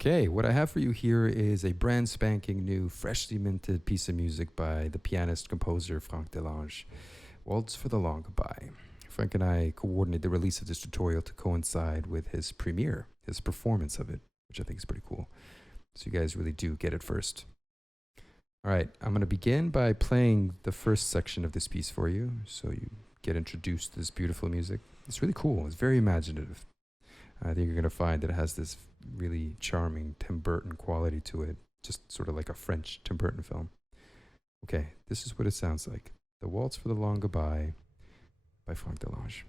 Okay, what I have for you here is a brand spanking new, freshly minted piece of music by the pianist-composer Frank Delange, Waltz for the Long Goodbye. Frank and I coordinated the release of this tutorial to coincide with his premiere, his performance of it, which I think is pretty cool. So you guys really do get it first. All right, I'm going to begin by playing the first section of this piece for you, so you get introduced to this beautiful music. It's really cool. It's very imaginative. I think you're going to find that it has this really charming Tim Burton quality to it, just sort of like a French Tim Burton film. Okay, this is what it sounds like. The Waltz for the Long Goodbye by Frank Delange.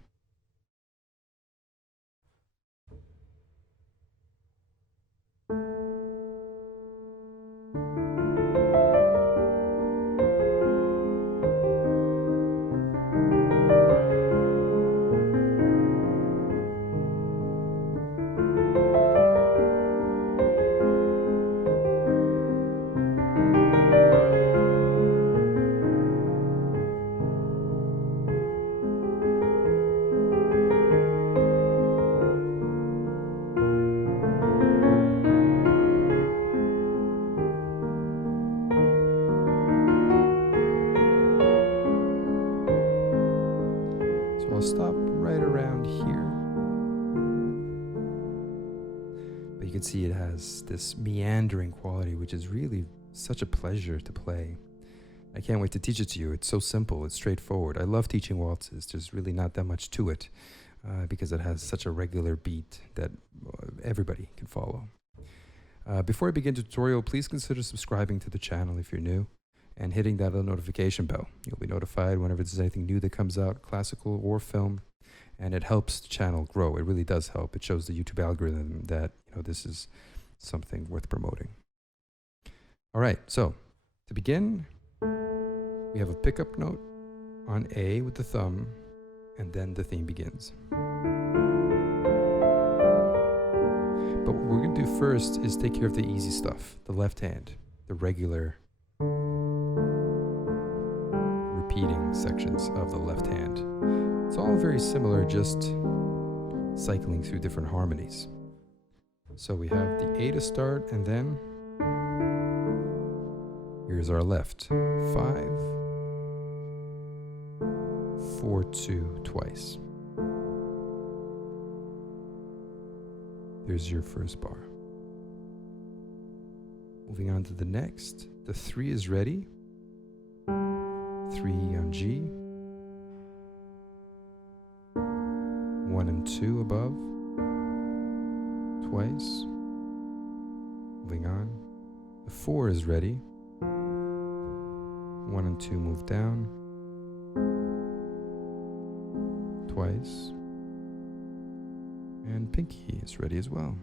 I'll stop right around here. But you can see it has this meandering quality, which is really such a pleasure to play. I can't wait to teach it to you. It's so simple, it's straightforward. I love teaching waltzes. There's really not that much to it because it has such a regular beat that everybody can follow. Before I begin the tutorial, please consider subscribing to the channel if you're new, and hitting that little notification bell. You'll be notified whenever there's anything new that comes out, classical or film, and it helps the channel grow. It really does help. It shows the YouTube algorithm that this is something worth promoting. All right, so to begin, we have a pickup note on A with the thumb, and then the theme begins. But what we're going to do first is take care of the easy stuff, the left hand, the regular repeating sections of the left hand. It's all very similar, just cycling through different harmonies. So we have the A to start, and then here's our left. 5, 4, 2, twice. There's your first bar. Moving on to the next. The 3 is ready. 3 on G, 1 and 2 above, twice. Moving on. The 4 is ready. 1 and 2 move down, twice. And pinky is ready as well.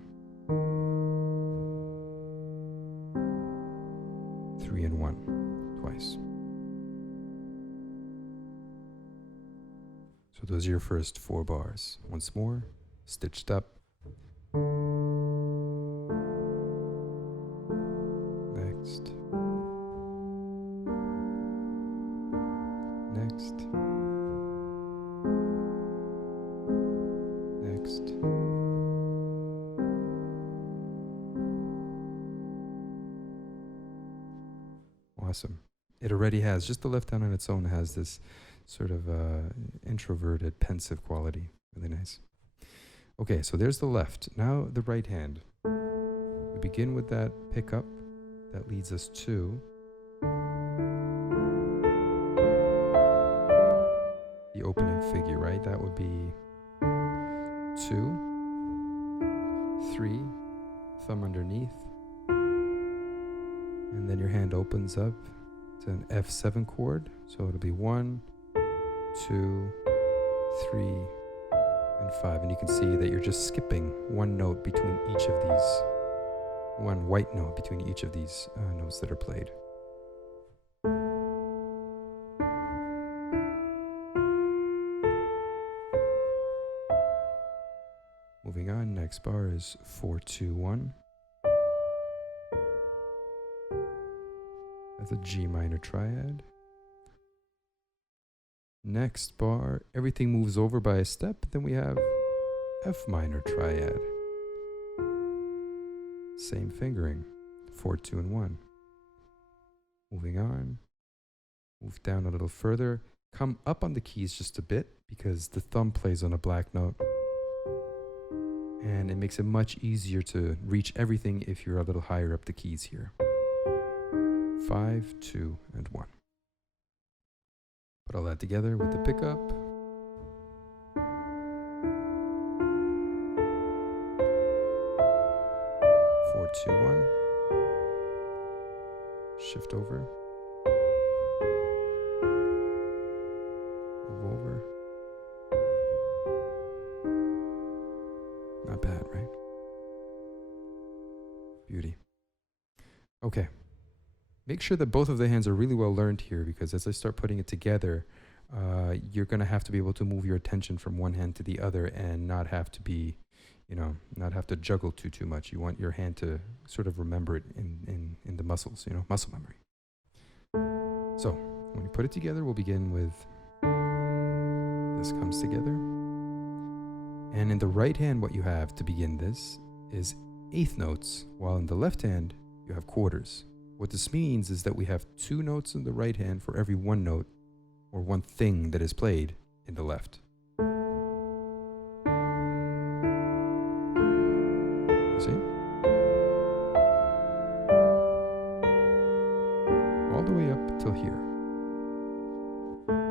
3 and 1, twice. So those are your first 4 bars. Once more, stitched up. Next. Next. Next. Awesome. It already has, just the left hand on its own has this sort of introverted, pensive quality. Really nice. Okay, so there's the left. Now the right hand. We begin with that pickup that leads us to the opening figure, right? That would be 2, 3, thumb underneath, and then your hand opens up to an F7 chord. So it'll be 1, 2, 3, and 5. And you can see that you're just skipping one note between each of these, one white note between each of these notes that are played. Moving on, next bar is 4, 2, 1. That's a G minor triad. Next bar, everything moves over by a step. Then we have F minor triad. Same fingering, 4, 2, and 1. Moving on, move down a little further, come up on the keys just a bit because the thumb plays on a black note. And it makes it much easier to reach everything if you're a little higher up the keys here. 5, 2, and 1. Put all that together with the pickup. 4, 2, 1. Shift over. Move over. Not bad, right? Beauty. Okay. Make sure that both of the hands are really well learned here, because as I start putting it together, you're going to have to be able to move your attention from one hand to the other and not have to be, not have to juggle too much. You want your hand to sort of remember it in the muscles, muscle memory. So when we put it together, we'll begin with this comes together. And in the right hand, what you have to begin this is eighth notes, while in the left hand, you have quarters. What this means is that we have 2 notes in the right hand for every 1 note or 1 thing that is played in the left. You see? All the way up till here.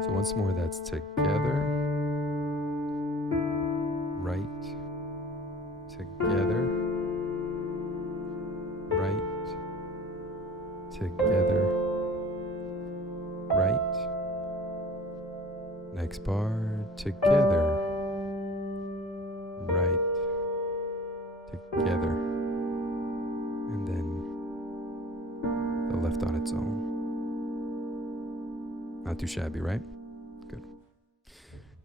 So once more, that's together, right, together, right, together, right, next bar, together, right, together, and then the left on its own. Not too shabby, right? Good.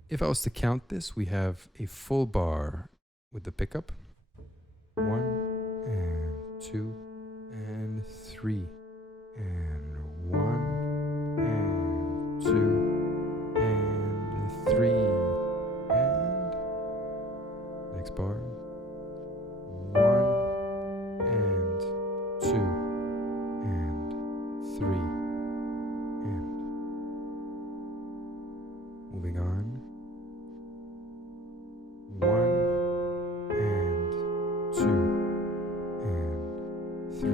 If I was to count this, we have a full bar with the pickup. 1 and 2 and 3. And 1 and 2 and 3 and next bar 1 and 2 and 3 and moving on 1 and 2 and 3.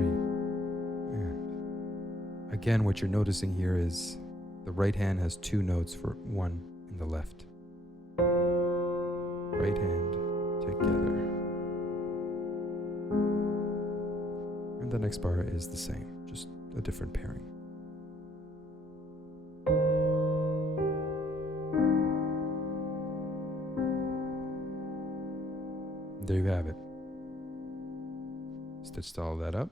Again, what you're noticing here is the right hand has 2 notes for 1 in the left. Right hand together. And the next bar is the same, just a different pairing. There you have it. Stitched all that up.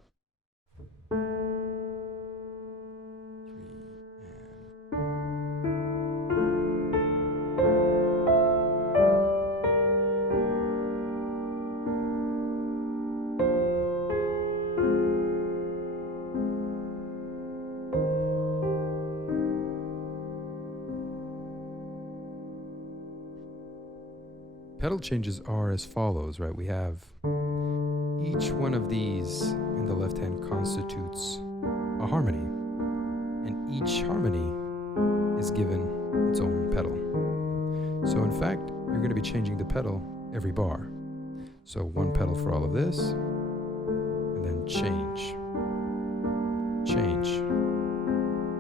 Pedal changes are as follows, right? We have each one of these in the left hand constitutes a harmony, and each harmony is given its own pedal. So in fact, you're going to be changing the pedal every bar. So 1 pedal for all of this, and then change, change,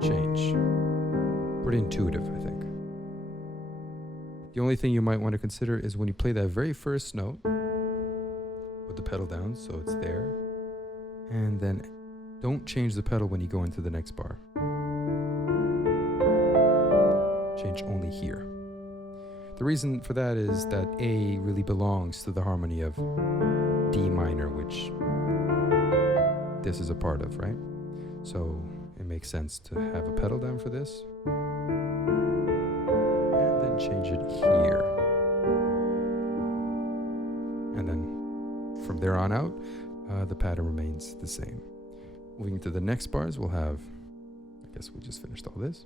change. Pretty intuitive, I think. The only thing you might want to consider is when you play that very first note, put the pedal down so it's there, and then don't change the pedal when you go into the next bar. Change only here. The reason for that is that A really belongs to the harmony of D minor, which this is a part of, right? So it makes sense to have a pedal down for this. Change it here, and then from there on out the pattern remains the same. Moving to the next bars, we'll have, I guess we just finished all this.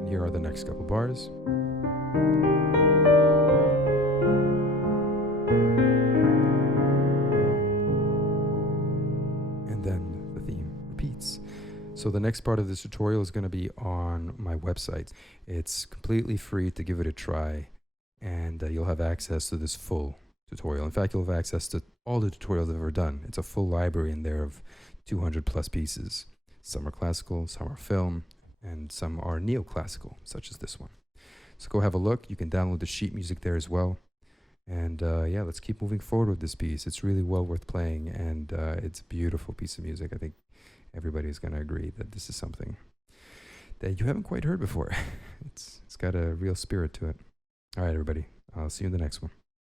And here are the next couple bars. So the next part of this tutorial is going to be on my website. It's completely free to give it a try, and you'll have access to this full tutorial. In fact, you'll have access to all the tutorials I've ever done. It's a full library in there of 200 plus pieces. Some are classical, some are film, and some are neoclassical, such as this one. So go have a look. You can download the sheet music there as well. And yeah, let's keep moving forward with this piece. It's really well worth playing, and it's a beautiful piece of music. I think everybody's going to agree that this is something that you haven't quite heard before. It's got a real spirit to it. All right, everybody. I'll see you in the next one.